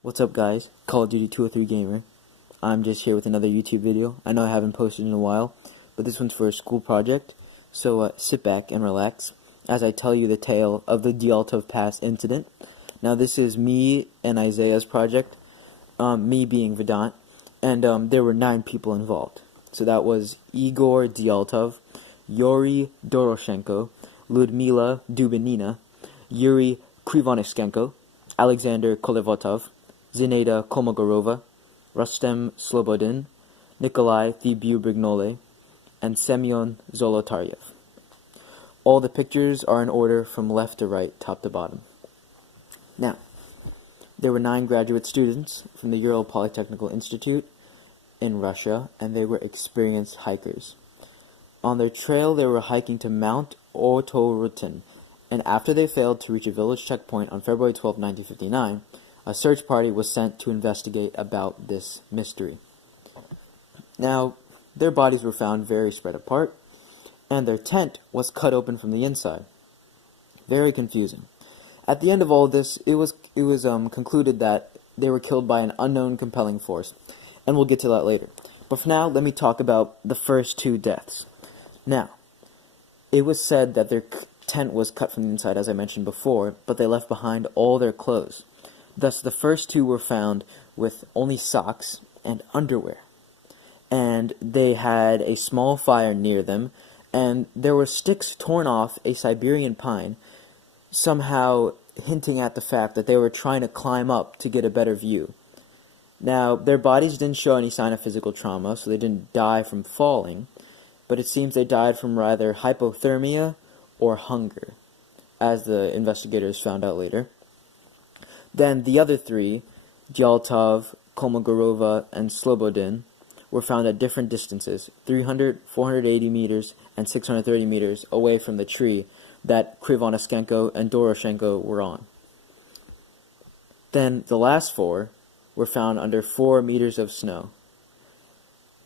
What's up, guys? Call of Duty 203 Gamer. I'm just here with another YouTube video. I know I haven't posted in a while, but this one's for a school project, so sit back and relax as I tell you the tale of the Dyaltov Pass incident. Now, this is me and Isaiah's project, me being Vedant, and there were 9 people involved. So that was Igor Dyaltov, Yuri Doroshenko, Ludmila Dubinina, Yuri Krivonishenko, Alexander Kolevotov, Zinaida Kolmogorova, Rustem Slobodin, Nikolai Thibeaux-Brignole, and Semyon Zolotaryev. All the pictures are in order from left to right, top to bottom. Now, there were 9 graduate students from the Ural Polytechnical Institute in Russia, and they were experienced hikers. On their trail, they were hiking to Mount Otorutin, and after they failed to reach a village checkpoint on February 12, 1959, a search party was sent to investigate about this mystery. Now, their bodies were found very spread apart, and their tent was cut open from the inside. Very confusing. At the end of all this, it was concluded that they were killed by an unknown compelling force, and we'll get to that later. But for now, let me talk about the first 2 deaths. Now, it was said that their tent was cut from the inside, as I mentioned before, but they left behind all their clothes. Thus, the first 2 were found with only socks and underwear. And they had a small fire near them, and there were sticks torn off a Siberian pine, somehow hinting at the fact that they were trying to climb up to get a better view. Now, their bodies didn't show any sign of physical trauma, so they didn't die from falling, but it seems they died from either hypothermia or hunger, as the investigators found out later. Then the other 3, Dyaltov, Kolmogorova, and Slobodin, were found at different distances, 300, 480 meters, and 630 meters away from the tree that Krivonishenko and Doroshenko were on. Then the last 4 were found under 4 meters of snow.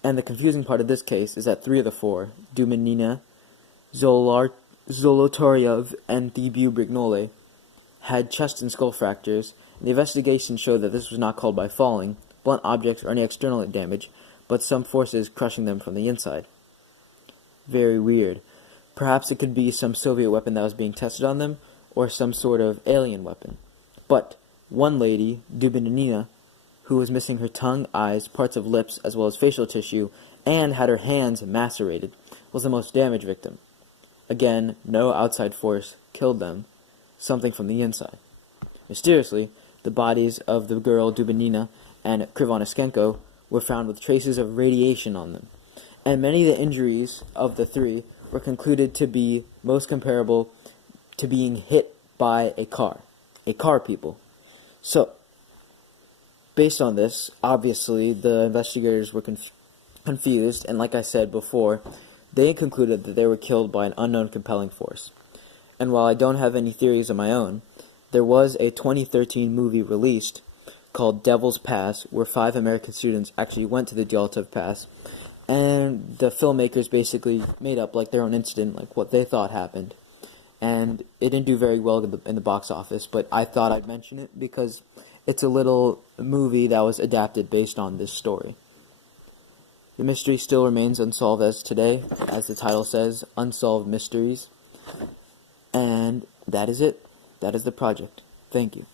And the confusing part of this case is that 3 of the 4, Dubinina, Zolotaryev, and Thibeaux-Brignole, had chest and skull fractures, and the investigation showed that this was not caused by falling, blunt objects, or any external damage, but some forces crushing them from the inside. Very weird. Perhaps it could be some Soviet weapon that was being tested on them, or some sort of alien weapon. But one lady, Dubinina, who was missing her tongue, eyes, parts of lips, as well as facial tissue, and had her hands macerated, was the most damaged victim. Again, no outside force killed them, something from the inside. Mysteriously, the bodies of the girl Dubinina and Krivonishenko were found with traces of radiation on them, and many of the injuries of the 3 were concluded to be most comparable to being hit by a car, people. So, based on this, obviously, the investigators were confused, and like I said before, they concluded that they were killed by an unknown compelling force. And while I don't have any theories of my own, there was a 2013 movie released called Devil's Pass, where 5 American students actually went to the Dyaltov Pass, and the filmmakers basically made up like their own incident, like what they thought happened. And it didn't do very well in the box office, but I thought I'd mention it because it's a little movie that was adapted based on this story. The mystery still remains unsolved as today, as the title says, Unsolved Mysteries. And that is it. That is the project. Thank you.